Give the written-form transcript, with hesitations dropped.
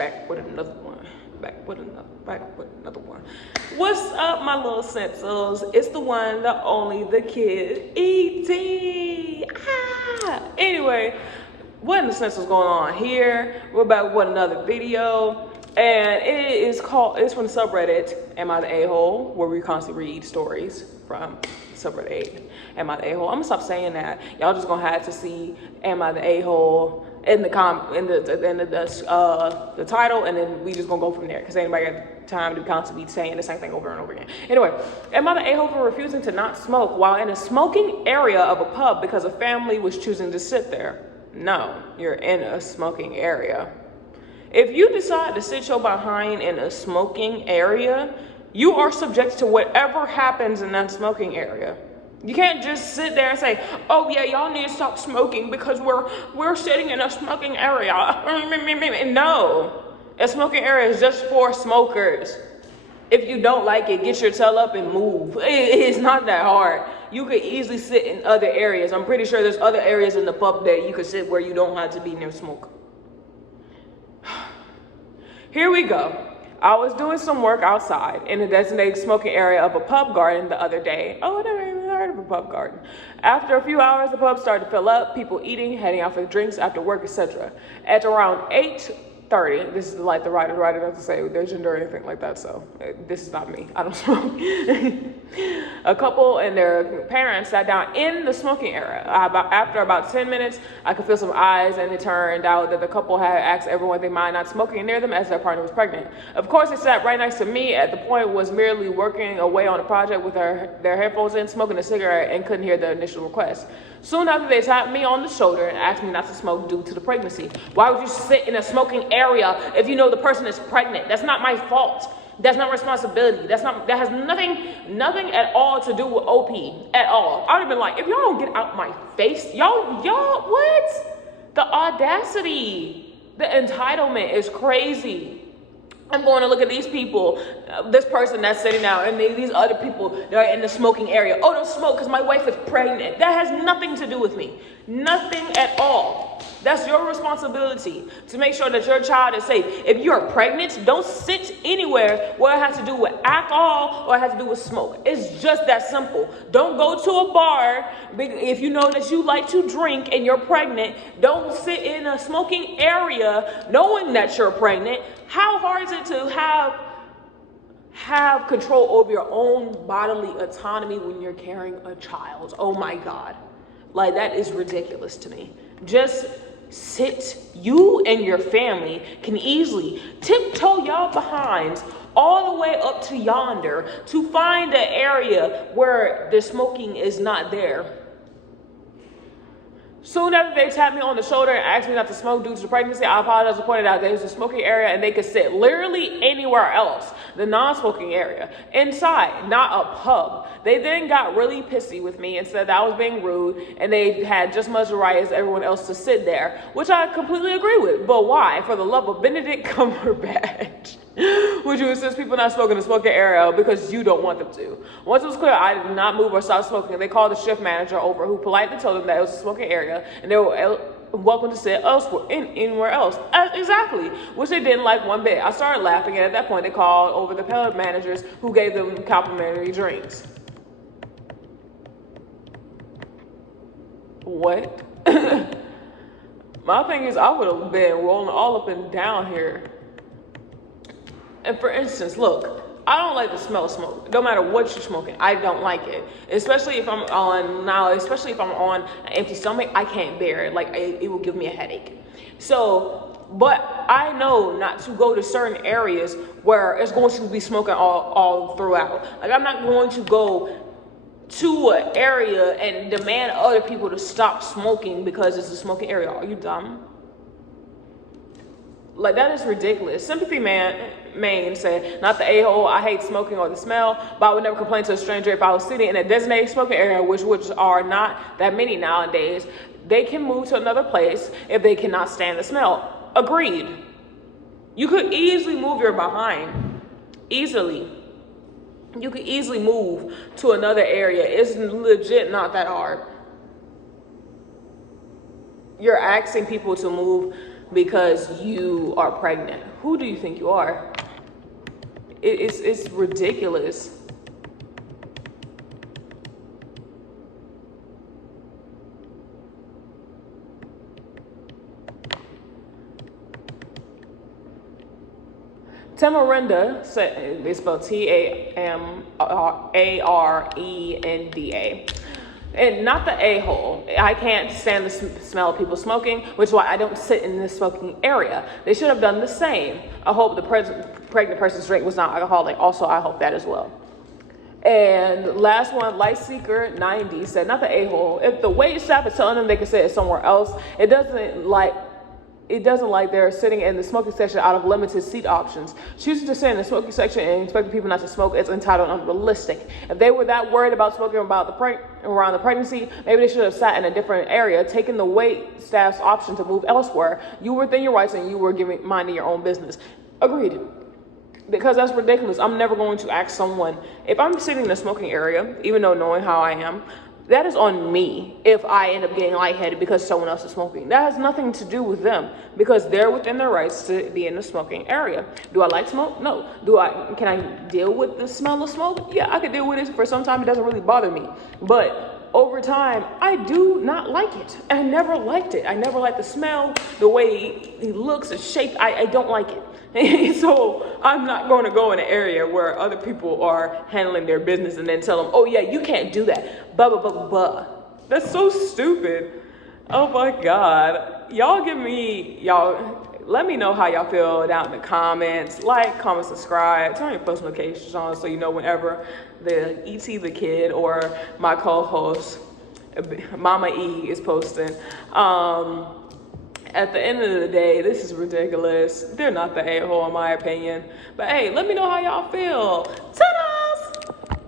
back with another one. What's up, my little senses? It's the one, the only, the kid, E.T. Anyway, what in the sense is going on here? We're back with another video. And it's from the subreddit, Am I the A-hole? Where we constantly read stories from subreddit, Am I the A-hole? I'm gonna stop saying that. Y'all just gonna have to see Am I the A-hole in the title, and then we just gonna go from there, because anybody got time to constantly be saying the same thing over and over again. Anyway, am I the a-hole for refusing to not smoke while in a smoking area of a pub because a family was choosing to sit there? No, you're in a smoking area. If you decide to sit your behind in a smoking area, you are subject to whatever happens in that smoking area. You can't just sit there and say, oh yeah, y'all need to stop smoking because we're sitting in a smoking area. No, a smoking area is just for smokers. If you don't like it, get your tail up and move. It's not that hard. You could easily sit in other areas. I'm pretty sure there's other areas in the pub that you could sit where you don't have to be near smoke. Here we go. I was doing some work outside in a designated smoking area of a pub garden the other day. Oh, I never even heard of a pub garden. After a few hours, the pub started to fill up, people eating, heading out for drinks after work, etc. At around 8:30, this is like the writer doesn't say their gender or anything like that, so this is not me. I don't smoke. A couple and their parents sat down in the smoking area. After about 10 minutes, I could feel some eyes, and it turned out that the couple had asked everyone if they mind not smoking near them as their partner was pregnant. Of course, they sat right next to me. At the point, was merely working away on a project with their headphones in, smoking a cigarette, and couldn't hear the initial request. Soon after, they tapped me on the shoulder and asked me not to smoke due to the pregnancy. Why would you sit in a smoking area if you know the person is pregnant? That's not my fault. That's not responsibility. That has nothing at all to do with OP at all. I would have been like, if y'all don't get out my face, y'all, what? The audacity, the entitlement is crazy. I'm going to look at these people, this person that's sitting down, and these other people that are in the smoking area. Oh, don't smoke because my wife is pregnant. That has nothing to do with me. Nothing at all. That's your responsibility to make sure that your child is safe. If you're pregnant, don't sit anywhere where it has to do with alcohol or it has to do with smoke. It's just that simple. Don't go to a bar if you know that you like to drink and you're pregnant. Don't sit in a smoking area knowing that you're pregnant. How hard is it to have control over your own bodily autonomy when you're carrying a child? Oh my God. Like, that is ridiculous to me. Just sit. You and your family can easily tiptoe y'all behinds all the way up to yonder to find an area where the smoking is not there. Soon after they tapped me on the shoulder and asked me not to smoke due to the pregnancy, I apologized and pointed out there was a smoking area and they could sit literally anywhere else, the non-smoking area, inside, not a pub. They then got really pissy with me and said that I was being rude and they had just as much right as everyone else to sit there, which I completely agree with. But why? For the love of Benedict Cumberbatch, would you insist people not smoking in the smoking area because you don't want them to? Once it was clear I did not move or stop smoking, they called the shift manager over, who politely told them that it was a smoking area and they were welcome to sit anywhere else. Exactly, which they didn't like one bit. I started laughing, and at that point they called over the pub managers, who gave them complimentary drinks. What? My thing is, I would have been rolling all up and down here. And for instance, look, I don't like the smell of smoke. No matter what you're smoking, I don't like it. Especially if I'm on an empty stomach, I can't bear it. Like, it will give me a headache. So, but I know not to go to certain areas where it's going to be smoking all throughout. Like, I'm not going to go to an area and demand other people to stop smoking because it's a smoking area. Are you dumb? Like, that is ridiculous. Sympathy Main said, not the a-hole, I hate smoking or the smell, but I would never complain to a stranger if I was sitting in a designated smoking area, which are not that many nowadays. They can move to another place if they cannot stand the smell. Agreed. You could easily move your behind. Easily. You could easily move to another area. It's legit not that hard. You're asking people to move because you are pregnant. Who do you think you are? It's ridiculous. Tamarenda, they spell Tamarenda. And not the a-hole. I can't stand the smell of people smoking, which is why I don't sit in the smoking area. They should have done the same. I hope the pregnant person's drink was not alcoholic. Also, I hope that as well. And last one, Light Seeker 90 said, not the a-hole. If the wait staff is telling them they can sit it somewhere else, it doesn't like they're sitting in the smoking section out of limited seat options. Choosing to sit in the smoking section and expecting people not to smoke is entitled and unrealistic. If they were that worried about smoking around the pregnancy, maybe they should have sat in a different area, taking the wait staff's option to move elsewhere. You were within your rights and you were minding your own business. Agreed. Because that's ridiculous. I'm never going to ask someone, if I'm sitting in the smoking area, even though knowing how I am, that is on me if I end up getting lightheaded because someone else is smoking. That has nothing to do with them because they're within their rights to be in the smoking area. Do I like smoke? No. Can I deal with the smell of smoke? Yeah, I could deal with it for some time. It doesn't really bother me. But over time, I do not like it. I never liked it. I never liked the smell, the way it looks, the shape. I don't like it. So I'm not going to go in an area where other people are handling their business and then tell them, oh yeah, you can't do that. Blah, blah, blah, blah. That's so stupid. Oh my God. Y'all let me know how y'all feel down in the comments. Like, comment, subscribe, turn your post notifications on so you know whenever the E.T. the Kid or my co-host, Mama E, is posting. At the end of the day, this is ridiculous. They're not the a-hole in my opinion. But hey, let me know how y'all feel.